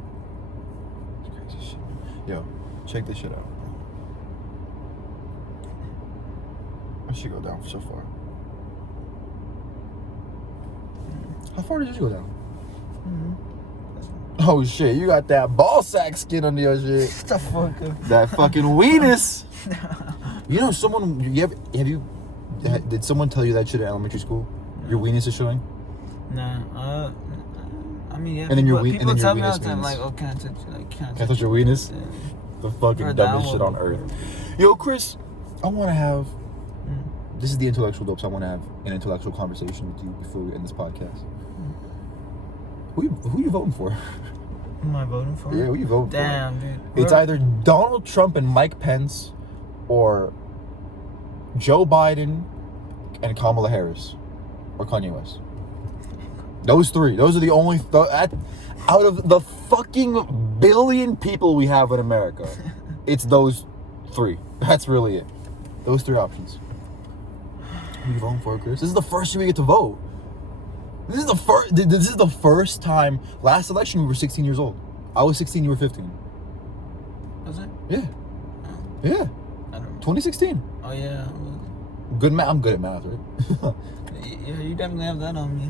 It's crazy shit. Yo, check this shit out. I should go down so far. How far did you go down? Mm-hmm. Oh shit, you got that ball sack skin under your shit. Shut the fuck up. That fucking weenus. You know, someone, did someone tell you that shit at elementary school? Your weenus is showing? Nah, I mean, yeah. And then people tell me all weenus the time, means- like, oh, can I touch you? Like, can I Can I touch touch your weenus? Yeah. The fucking Heard dumbest that shit one on earth. before. Yo, Chris, I want to have, Mm. this is the intellectual dopes. I want to have an intellectual conversation with you before we end this podcast. Who you voting for? Who am I voting for? Yeah, who you voting Damn, dude. for? It's either Donald Trump and Mike Pence or Joe Biden and Kamala Harris or Kanye West. Those three. Those are the only... out of the fucking billion people we have in America, it's those three. That's really it. Those three options. Who are you voting for, Chris? This is the first year we get to vote. This is the first time. Last election we were 16 years old. I was 16, you were 15. Was it? Yeah. Oh, Yeah. I don't know. 2016. Oh, yeah. Good math. I'm good at math, right? Yeah, you definitely have that on me.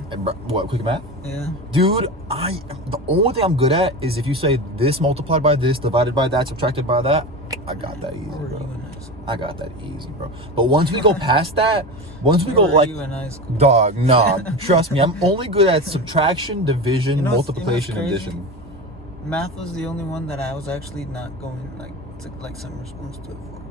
What, quick math? Yeah. Dude, the only thing I'm good at is if you say this multiplied by this, divided by that, subtracted by that, I got that easy, Where were you bro. in high school? I got that easy, bro. But once we go past that, once we go Where were like, you in high school? dog, nah, trust me, I'm only good at subtraction, division, You know what's multiplication, crazy? addition. Math was the only one that I was actually not going, like summer school and stuff for.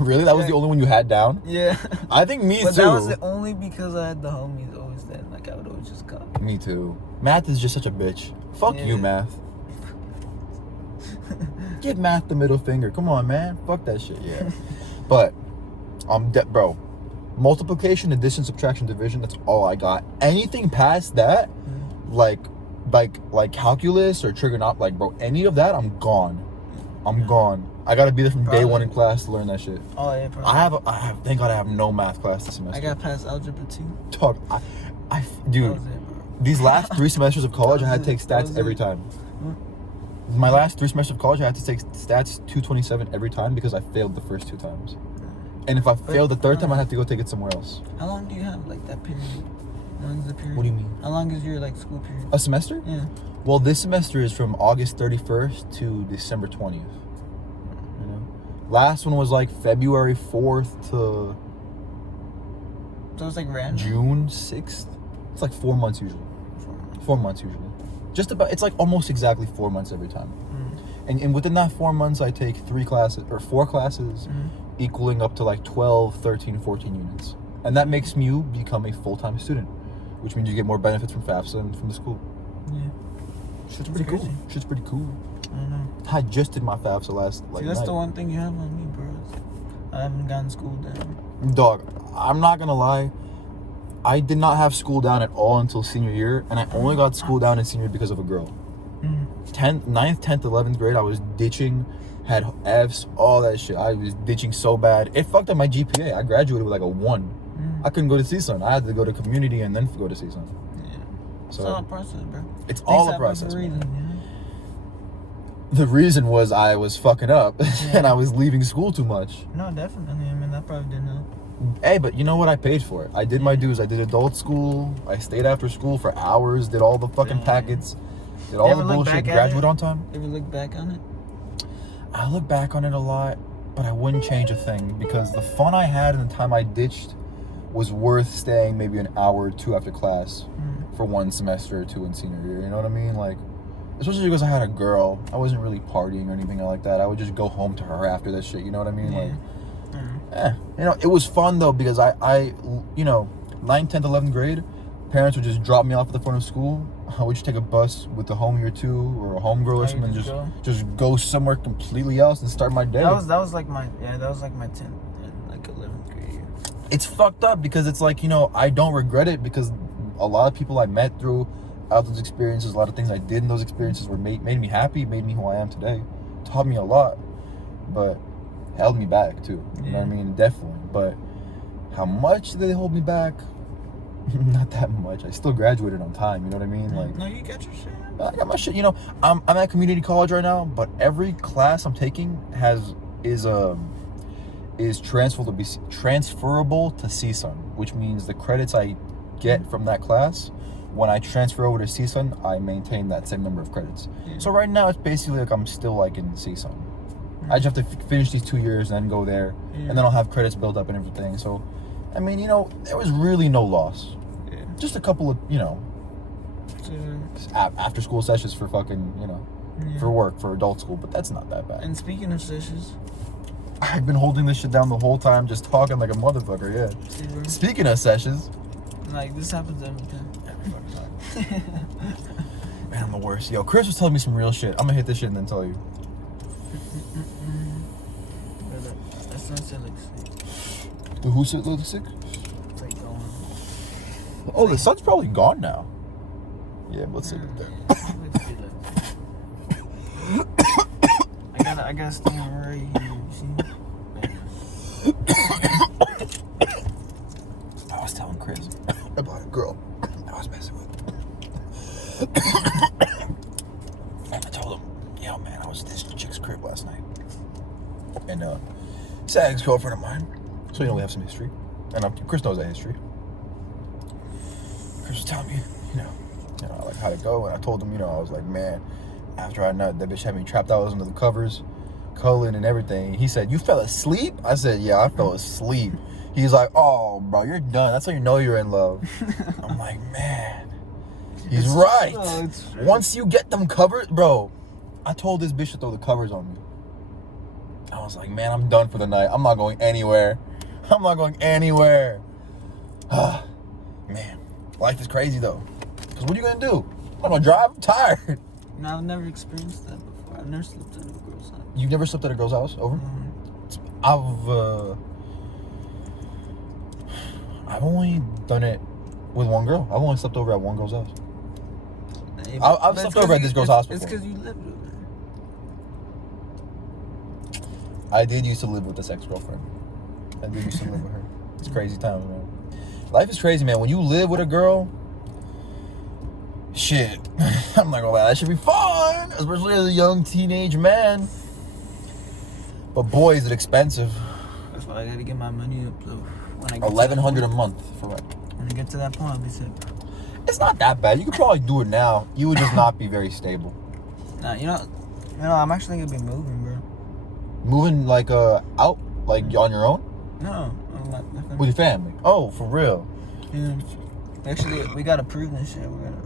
Really? That was the only one you had down? Yeah. I think me But too. that was the only because I had the homies always then. Like, I would always just copy. Me too. Math is just such a bitch. Fuck you, Yeah. math. Give math the middle finger. Come on, man. Fuck that shit. Yeah. But, bro, multiplication, addition, subtraction, division. That's all I got. Anything past that, like calculus or trigonometry, like, bro, any of that, I'm gone. I'm gone. I gotta be there from day one in class to learn that shit. Oh, yeah, probably. I have. Thank God I have no math class this semester. I got past algebra 2. Talk. That Dude. was it, bro. These last 3 semesters of college, I had to That take was stats it. every time. My last 3 semesters of college, I had to take stats 227 every time because I failed the first 2 times. And if I failed the third time, I'd have to go take it somewhere else. How long do you have, like, that period? How long is the period? What do you mean? How long is your, like, school period? A semester? Yeah. Well, this semester is from August 31st to December 20th. You know? Last one was like February 4th to So it's, like, random? June 6th. It's like 4 months usually. 4 months usually. Just about, it's like almost exactly 4 months every time. And within that 4 months, I take 4 classes, equaling up to like 12, 13, 14 units. And that makes you become a full-time student, which means you get more benefits from FAFSA and from the school. Yeah. Shit's pretty cool. Shit's pretty cool. I don't know. I just did my FAFSA last See, that's night. the one thing you have on me, bro. I haven't gotten school down. Dog, I'm not gonna lie. I did not have school down at all until senior year, and I only got school down in senior year because of a girl. 9th, 10th, 11th grade, I was ditching, had F's, all that shit. I was ditching so bad. It fucked up my GPA. I graduated with like a 1. I couldn't go to CSUN. I had to go to community and then go to CSUN. Yeah. So It's all a process, bro. it's all a Things happen process. for a man. reason, The reason was I was fucking up and I was leaving school too much. you know? No, definitely. I mean, that probably didn't help. Hey, but you know what? I paid for it. I did my dues. I did adult school. I stayed after school for hours, did all the fucking packets, did all ever the look bullshit, back at graduate it? on time. Ever look back on it? I look back on it a lot, but I wouldn't change a thing because the fun I had and the time I ditched was worth staying maybe an hour or 2 after class for 1 semester or 2 in senior year. You know what I mean? Like, especially because I had a girl. I wasn't really partying or anything like that. I would just go home to her after that shit. You know what I mean? Like, you know, it was fun though because I you know, 9th, 10th, 11th grade, parents would just drop me off at the front of school. I would just take a bus with a homie or 2 or a homegirl or something, and just go somewhere completely else and start my day. That was like my 10th and like 11th grade year. It's fucked up because it's like, you know, I don't regret it because a lot of people I met through those experiences, a lot of things I did in those experiences were made me happy, made me who I am today, taught me a lot, but held me back too. You know what I mean? Definitely. But how much did they hold me back? Not that much. I still graduated on time. You know what I mean? Like, no, you got your shit. I got my shit. You know, I'm at community college right now, but every class I'm taking is transferable to CSUN, which means the credits I get from that class when I transfer over to CSUN, I maintain that same number of credits. Yeah. So right now, it's basically like I'm still like in CSUN. I just have to finish these 2 years and then go there, and then I'll have credits built up and everything. So, I mean, you know, there was really no loss. Yeah. Just a couple of, you know, after school sessions for fucking, you know, for work, for adult school, but that's not that bad. And speaking of sessions, I've been holding this shit down the whole time, just talking like a motherfucker, yeah. Speaking of sessions. Like, this happens every time. Man, I'm the worst. Yo, Kris was telling me some real shit. I'm gonna hit this shit and then tell you. That's not so like sick. The who shit looks sick? It's like going. Oh, the sun's probably gone now. Yeah, but let's sit there. I gotta stay right here, you see? I was telling Kris about a girl I was messing with. And I told him, yo man, I was at this chick's crib last night. And it's an ex-girlfriend of mine. So you know we have some history. And Kris knows that history. Kris was telling me, you know, like how'd it go? And I told him, you know, I was like, man, after I nut, that bitch had me trapped out under the covers, cuddling and everything. He said, you fell asleep? I said, yeah, I fell asleep. He's like, oh, bro, you're done. That's how you know you're in love. I'm like, man, he's right. Once you get them covers, bro, I told this bitch to throw the covers on me. I was like, man, I'm done for the night. I'm not going anywhere. I'm not going anywhere. Man, life is crazy, though. Because what are you going to do? I'm going to drive? I'm tired. No, I've never experienced that before. I've never slept at a girl's house. You've never slept at a girl's house? Over? I've only done it with one girl. I've only slept over at one girl's house. I've slept over at this girl's house before. It's because you lived with her. I did used to live with this ex-girlfriend. I did used to live with her. It's crazy times, man. Life is crazy, man. When you live with a girl, shit, I'm not gonna lie, that should be fun, especially as a young teenage man. But boy, is it expensive. That's why I gotta get my money up, though. $1,100 a month for rent. When I get to that point, I'll be sick. It's not that bad. You could probably do it now. You would just not be very stable. Nah, you know, I'm actually gonna be moving, bro. Moving like out, like on your own? No, I'm not. With your family? Oh, for real? Yeah. Actually, we got approved and shit. We're gonna,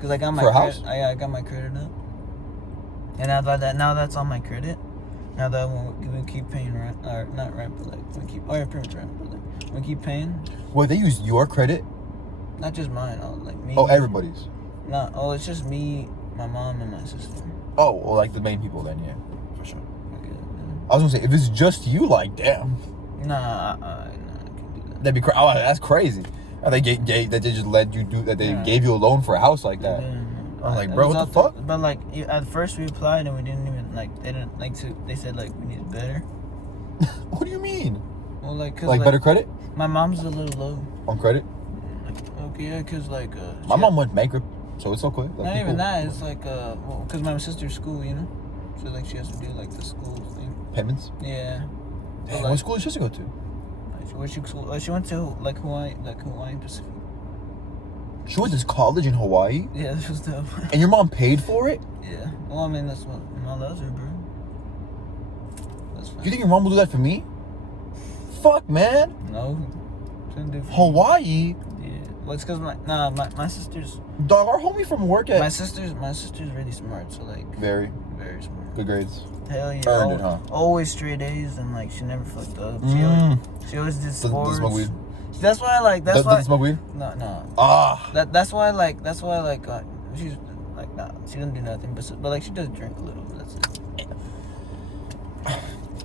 cause I got my for a house? I got my credit up, and now that's on my credit. Now that we keep paying rent, or not rent, but like we keep, yeah, pretty much rent, but like we keep paying. Wait, they use your credit? Not just mine, like me. Oh, everybody's. No, it's just me, my mom, and my sister. Oh, well, like the main people then, yeah, for sure. Okay, I was gonna say, if it's just you, like, damn. Nah, I can't do that. That'd be crazy. Oh, that's crazy. And they that they just let you do that. They gave you a loan for a house like that. I was like, bro, what the fuck? But like, at first we applied and we didn't even they didn't like to. They said like we need better. What do you mean? Well, like better credit? My mom's a little low On credit? Okay, yeah, cause like my mom went bankrupt, so it's okay. Like, not even that. It's like well, cause my sister's school, you know, so like she has to do like the school thing. Payments? Yeah. Damn, what school did she go to? She went to like Hawaii Pacific. She went to college in Hawaii? Yeah, this was dope. And your mom paid for it? Yeah. Well, I mean, that's what my mom loves her, bro. That's fine. You think your mom will do that for me? Fuck, man. No. Shouldn't do for Hawaii? Yeah. Well, it's because my sister's... Dog, our homie from work at... My sister's really smart, so like... Very smart. Good grades. Hell yeah. Earned it, huh? Always straight A's, and like she never fucked up. She always did sports. Doesn't smoke weed? That's why I like... Doesn't smoke weed? No. Ah. That's why I like... she's like, nah, she doesn't do nothing, but like she does drink a little, but that's it.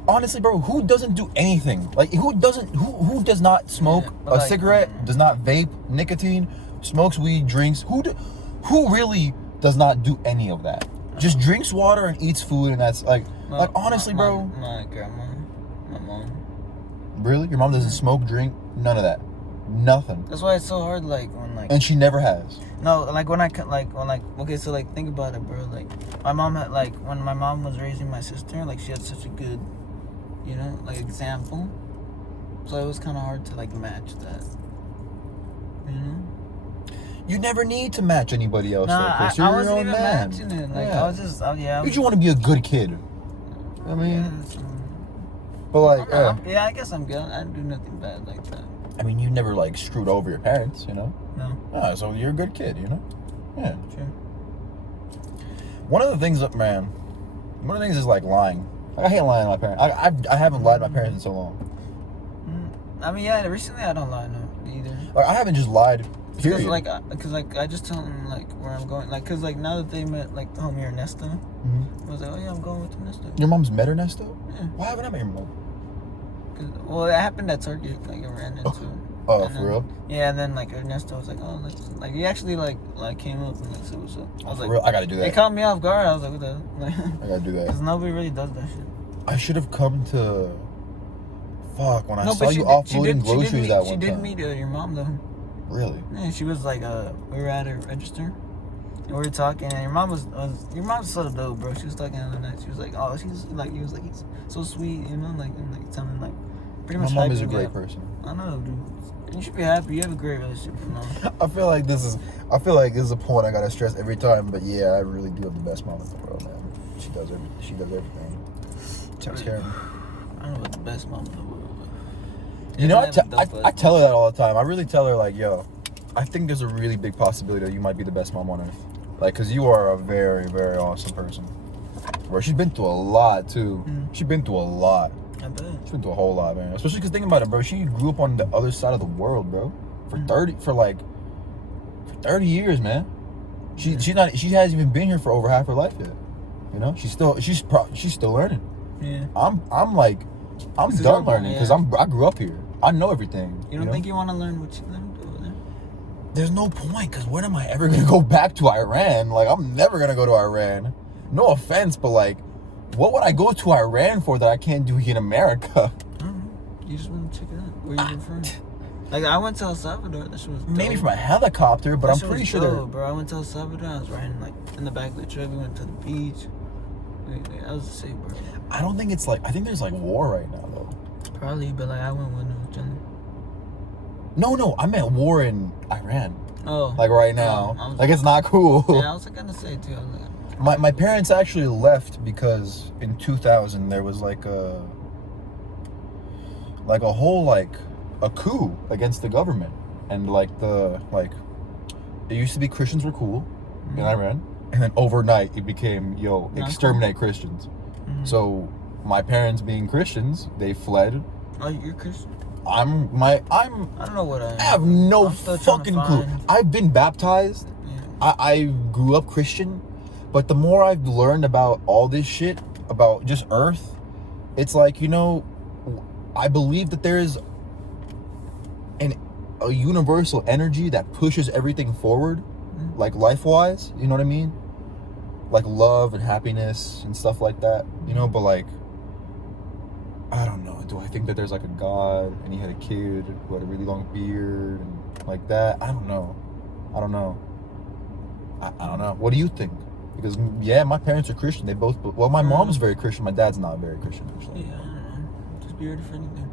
Honestly, bro, who doesn't do anything? Like, who does not smoke a cigarette, does not vape, nicotine, smokes weed, drinks? Who really does not do any of that? Just drinks water and eats food, and that's like honestly, bro. My grandma, my mom. Really? Your mom doesn't smoke, drink, none of that, nothing. That's why it's so hard, like when like. And she never has. No, like okay, so like think about it, bro. Like my mom had when my mom was raising my sister, like she had such a good, you know, like example. So it was kind of hard to like match that, you know. You never need to match anybody else. Nah, Chris. I You're wasn't your own even man. matching it. Like, Yeah. I was just, yeah. You just want to be a good kid. I mean, Yeah, but like, yeah, I guess I'm good. I didn't do nothing bad like that. I mean, you never like screwed over your parents, you know? No. Yeah, so you're a good kid, you know? Yeah. True. One of the things is like lying. Like, I hate lying to my parents. I haven't lied to my parents in so long. I mean, yeah, recently I don't lie no either. Like, I haven't just lied. Period. Because I just tell them like where I'm going. Like, cause like now that they met like the homie Ernesto, I was like, oh yeah, I'm going with Ernesto. Your mom's met Ernesto? Yeah. Why haven't I met your mom? Well, it happened at Target. Like, I ran into. Oh, for real? Yeah, and then like Ernesto was like, oh, like he actually like came up and like said what's up. I was like, for real? I gotta do that. They caught me off guard. I was like, what the hell? Like, I gotta do that. Because nobody really does that shit. I should have come to. Fuck, when I saw you offloading groceries that one time. She did meet your mom though. Really? Yeah, she was like, we were at a register. And we were talking, and your mom's so dope, bro. She was talking the other night. She was like, oh, she's like, he was like, he's so sweet, you know, like, and like something like, pretty much. My mom is a great person. I know, dude. You should be happy. You have a great relationship with mom. I feel like this is a point I gotta stress every time. But yeah, I really do have the best mom in the world, man. She does everything. Takes care of me. I don't know what the best mom in the world. You know, I tell her that all the time. I really tell her like, yo, I think there's a really big possibility that you might be the best mom on earth. Like, cause you are a very, very awesome person. Bro, she's been through a lot too. She's been through a lot. I bet. She's been through a whole lot, man. Especially cause thinking about it, bro. She grew up on the other side of the world, bro. For 30 years, man. She hasn't even been here for over half her life yet. You know, she's still learning. Yeah. I'm done learning because I grew up here. I know everything. You don't think you want to learn what you learned over there? There's no point, because when am I ever going to go back to Iran? Like, I'm never going to go to Iran. No offense, but like, what would I go to Iran for that I can't do here in America? I don't know. You just want to check it out. Where you from? Like, I went to El Salvador. That shit was dope. Maybe from a helicopter, but I'm pretty sure dope, bro. I went to El Salvador. I was riding like in the back of the truck. We went to the beach. I was sick, bro. I don't think it's like, I think there's like war right now though. Probably, but like I went when it was chilling. No, I meant war in Iran. Oh. Like right now. Like, it's not cool. Yeah, I was gonna say too. I was like, my parents actually left because in 2000 there was like a whole a coup against the government, and it used to be Christians were cool in Iran, and then overnight it became exterminate Christians. So my parents being Christians, they fled. Oh, you're Christian? I don't know what I am. I have no fucking clue. I've been baptized. Yeah. I grew up Christian, but the more I've learned about all this shit, about just Earth, it's like, you know, I believe that there is a universal energy that pushes everything forward, like life-wise, you know what I mean? Like love and happiness and stuff like that, you know, but like, I don't know. Do I think that there's like a God and he had a kid who had a really long beard and like that? I don't know. I don't know. What do you think? Because yeah, my parents are Christian. They both. Well, my mom's very Christian. My dad's not very Christian. Actually. Yeah, I don't know. Just be ready for anything.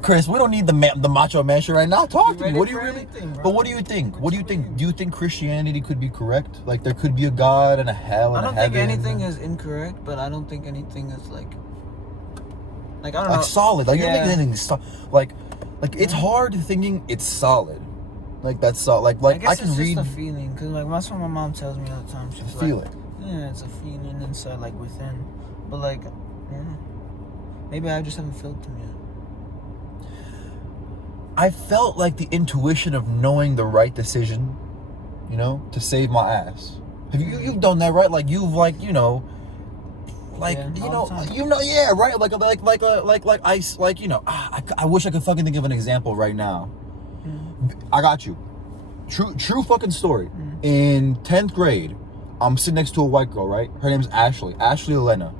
Chris, we don't need the macho man shit right now. Talk to me. What do you really? Anything, but what do you think? What do you think? Do you think Christianity could be correct? Like there could be a God and a hell and a heaven? I don't think anything is incorrect, but I don't think anything is like I don't know. Like solid. Like you don't think anything's like it's hard thinking it's solid. Like that's solid. Like I can read. It's just a feeling, because like that's what my mom tells me all the time. She's feel like, it. Yeah, it's a feeling inside, like within. But like, I don't know. Maybe I just haven't felt them yet. I felt like the intuition of knowing the right decision, you know, to save my ass. Have you've done that, right? Like you've right? Like I wish I could fucking think of an example right now. I got you. True fucking story. In 10th grade, I'm sitting next to a white girl, right? Her name's Ashley Elena.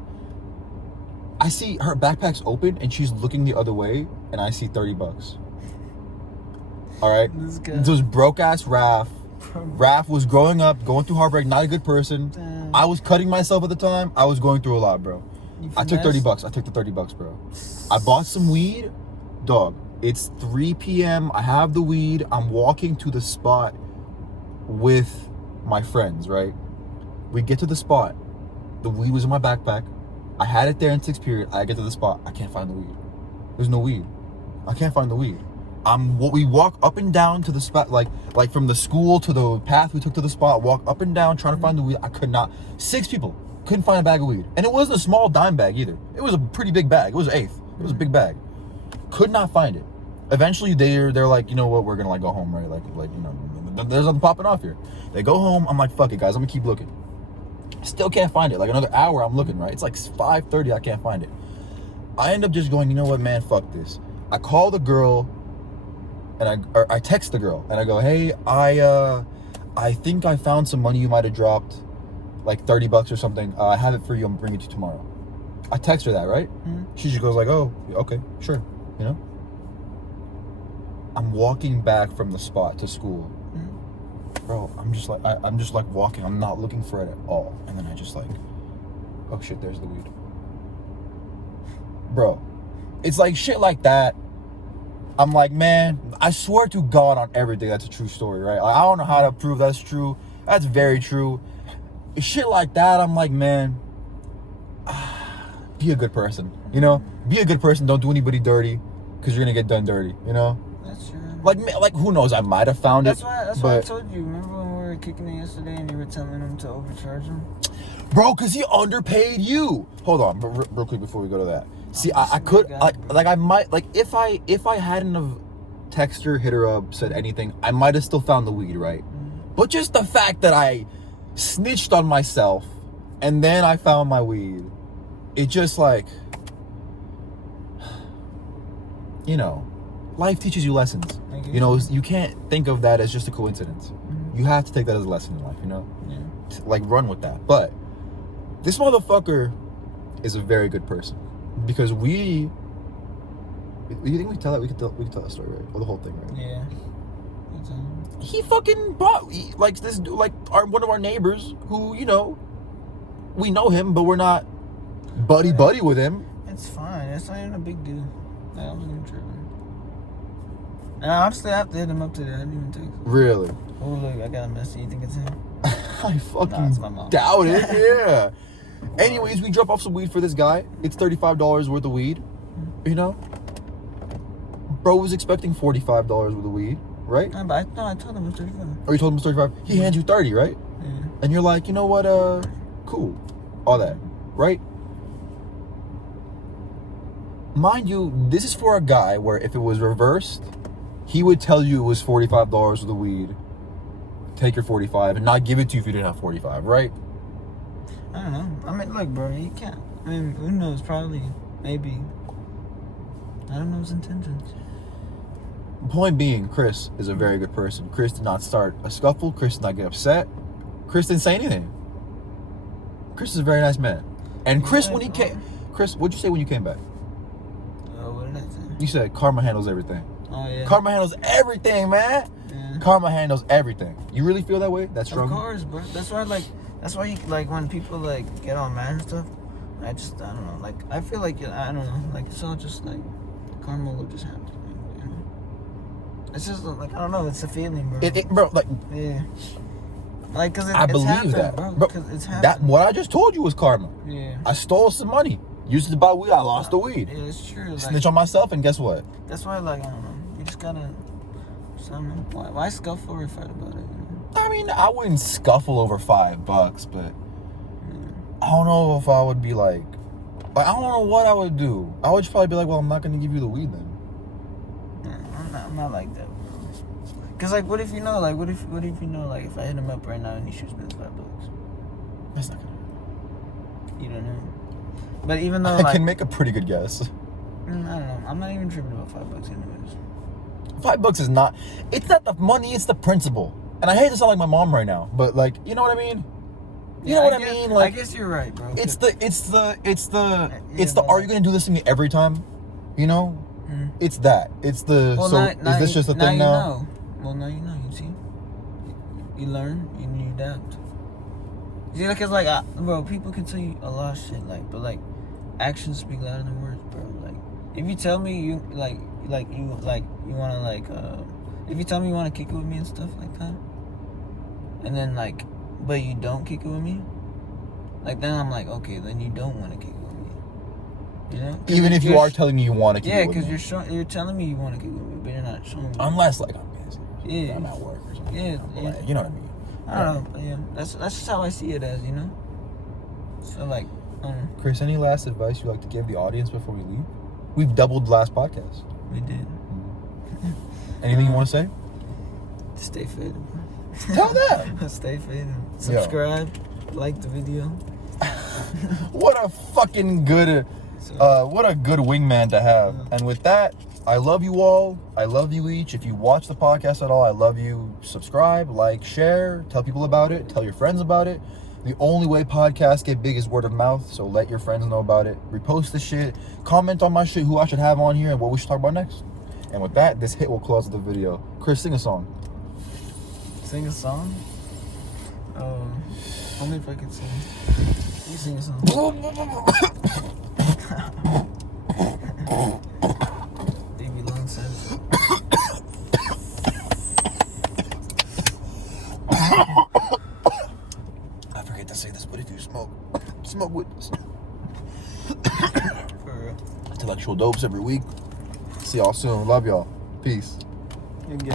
I see her backpack's open and she's looking the other way, and I see $30. All right, this was broke ass Raph. Raph was growing up, going through heartbreak, not a good person. Damn. I was cutting myself at the time. I was going through a lot, bro. I took $30. I took the $30, bro. I bought some weed, dog. It's 3 p.m. I have the weed. I'm walking to the spot with my friends, right? We get to the spot. The weed was in my backpack. I had it there in 6th period. I get to the spot. I can't find the weed. There's no weed. I can't find the weed. We walk up and down to the spot, like from the school to the path we took to the spot, walk up and down trying to find the weed. I could not. 6 people couldn't find a bag of weed. And it wasn't a small dime bag either. It was a pretty big bag. It was an eighth. It was a big bag. Could not find it. Eventually they're like, you know what, we're gonna like go home, right? Like, you know, there's nothing popping off here. They go home. I'm like, fuck it, guys. I'm gonna keep looking. Still can't find it. Like another hour I'm looking, right? It's like 5:30. I can't find it. I end up just going, you know what, man, fuck this. I call the girl and I text the girl and I go, hey, I think I found some money you might have dropped, like $30 or something. I have it for you. I'm bringing it to you tomorrow. I text her that, right? Mm-hmm. She just goes like, oh, okay, sure, you know? I'm walking back from the spot to school. Mm-hmm. Bro, I'm just like walking. I'm not looking for it at all. And then I just like, oh shit, there's the weed. Bro, it's like shit like that. I'm like, man, I swear to God on everything that's a true story, right? Like, I don't know how to prove that's true. That's very true. Shit like that, I'm like, man, be a good person, you know? Be a good person. Don't do anybody dirty, because you're gonna get done dirty, you know? That's true. Like who knows? I might have found it. That's why I told you. Remember when we were kicking it yesterday and you were telling him to overcharge him? Bro, because he underpaid you. Hold on, real quick before we go to that. See, I could, I might, like, if I hadn't have texted her, hit her up, said anything, I might have still found the weed, right? Mm-hmm. But just the fact that I snitched on myself and then I found my weed, it just like, you know, life teaches you lessons. You know, you can't think of that as just a coincidence. Mm-hmm. You have to take that as a lesson in life, you know? Yeah. Like, run with that. But this motherfucker is a very good person. Because you think we can tell that story, right? Or the whole thing, right? Yeah. He fucking brought, like, this dude, like, one of our neighbors who, you know, we know him, but we're not buddy with him. It's fine. It's not even a big deal. I wasn't even tripping. And honestly, I have to hit him up today. I didn't even text him. Really? Oh, look, I got a message. You think it's him? I fucking doubt it. Yeah. Anyways, we drop off some weed for this guy. It's $35 worth of weed. You know? Bro was expecting $45 worth of weed, right? No, but I told him it was 35. Oh, you told him it was 35? He hands you 30, right? Yeah. And you're like, you know what, cool. All that, right? Mind you, this is for a guy where if it was reversed, he would tell you it was $45 worth of weed. Take your 45 and not give it to you if you didn't have 45, right? I don't know. I mean, look, bro, you can't. I mean, who knows? Probably, maybe. I don't know his intentions. Point being, Kris is a very good person. Kris did not start a scuffle. Kris did not get upset. Kris didn't say anything. Kris is a very nice man. And Kris, when he came... Kris, what'd you say when you came back? What did I say? You said karma handles everything. Oh, yeah. Karma handles everything, man. Yeah. Karma handles everything. You really feel that way? That's strong? Of course, bro. That's why, like, when people, like, get all mad and stuff, I don't know. Like, I feel like, I don't know. Like, it's all just, like, karma will just happen. You know? It's just, like, I don't know. It's a feeling, bro. Bro, like... Yeah. Like, because I believe happened, that. Bro. Because it's happened. That, what I just told you was karma. Yeah. I stole some money. Used it to buy weed. I lost the weed. Yeah, it's true. Like, snitch on myself, and guess what? That's why, like, I don't know. You just gotta... I don't know. Why scuffle or fight about it? You know? I mean, I wouldn't scuffle over $5, but I don't know if I would be like, I don't know what I would do. I would just probably be like, well, I'm not gonna give you the weed then. I'm not like that, bro. Cause like, what if you know, like, what if you know, like, if I hit him up right now and he shoots me $5? That's not gonna. You don't know. But even though I can make a pretty good guess. I don't know. I'm not even tripping about $5 anyways. $5 is not. It's not the money. It's the principle. And I hate to sound like my mom right now, but like, you know what I mean? You know what I mean? Like, I guess you're right, bro. It's the are you gonna do this to me every time? You know? Mm. It's that. It's the is this just a thing now? Know. Well, now you know. You see, you learn and you adapt. See, like, it's like, bro, people can tell you a lot of shit, like, but like, actions speak louder than words, bro. Like, if you tell me you you wanna if you tell me you wanna kick it with me and stuff like that, and then but you don't kick it with me, then I'm like, okay, then you don't want to kick it with me. You know? Even if you are telling me you want to kick it with me. Yeah, because you're telling me you want to kick it with me, but you're not showing me. Unless I'm busy. Yeah. I'm at work or something. Yeah. You know what I mean? I don't know. But yeah, that's just how I see it as, you know. So Kris, any last advice you'd like to give the audience before we leave? We've doubled the last podcast. We did. Anything you want to say? Stay fit. Tell them. Stay fit. Subscribe. Like the video. What a fucking good, what a good wingman to have. And with that, I love you all. I love you each. If you watch the podcast at all, I love you. Subscribe, like, share, tell people about it, tell your friends about it. The only way podcasts get big is word of mouth, so let your friends know about it. Repost the shit. Comment on my shit, who I should have on here and what we should talk about next. And with that, this hit will close the video. Kris, sing a song. Sing a song? Only if I could sing. You sing a song. Baby Long says. I forget to say this, but if you smoke with us. For real. Intellectual dopes every week. See y'all soon. Love y'all. Peace. You can get